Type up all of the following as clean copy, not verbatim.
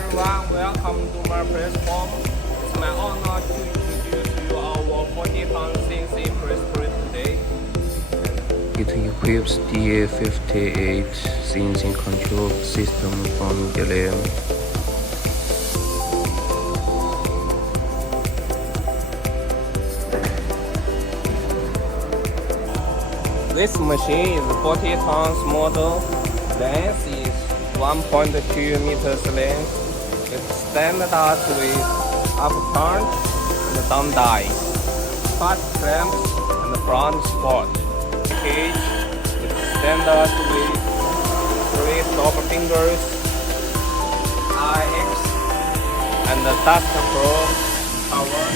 everyone, welcome to Durmapress home. It's my honor to introduce you our 40-ton CNC press print today. It equips DA58 CNC control system from Siemens. This machine is 40 tons model. Length is 1.2 meters length. It's standard with up punch and down die, fast clamps and front support. Cage is standard with 3 stop fingers, RX and the dust control cover.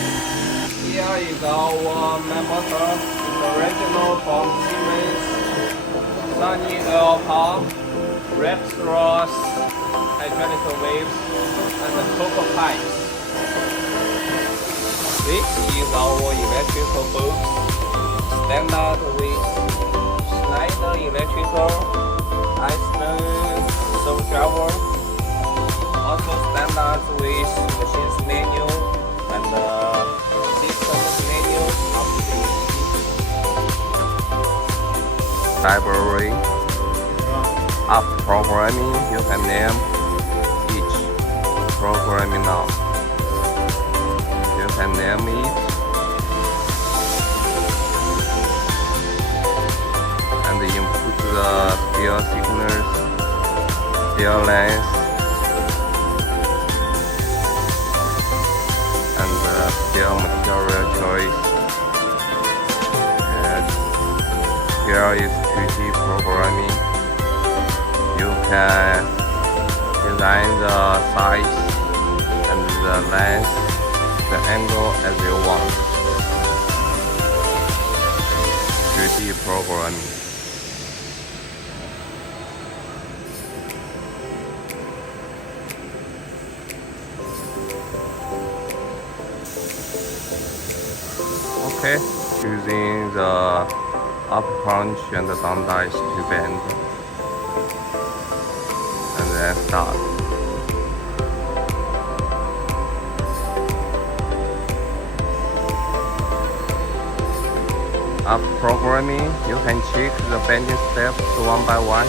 Here is our main motor, original from Siemens, Sunny Air Pump, red straws, hydraulic waves, and the copper pipes. This is our electrical box, standard with slider electrical, Einstein servo driver, also standard with machine's menu and system's menu of the Library of programming. You can name each programming now. You can name it and input the steel signals, steel length, and the steel material choice. And here is 3D programming. You can design the size and the length, the angle as you want. 3D programming. Okay, choosing the up punch and the down dice to bend, and then start. After programming, you can check the bending steps one by one.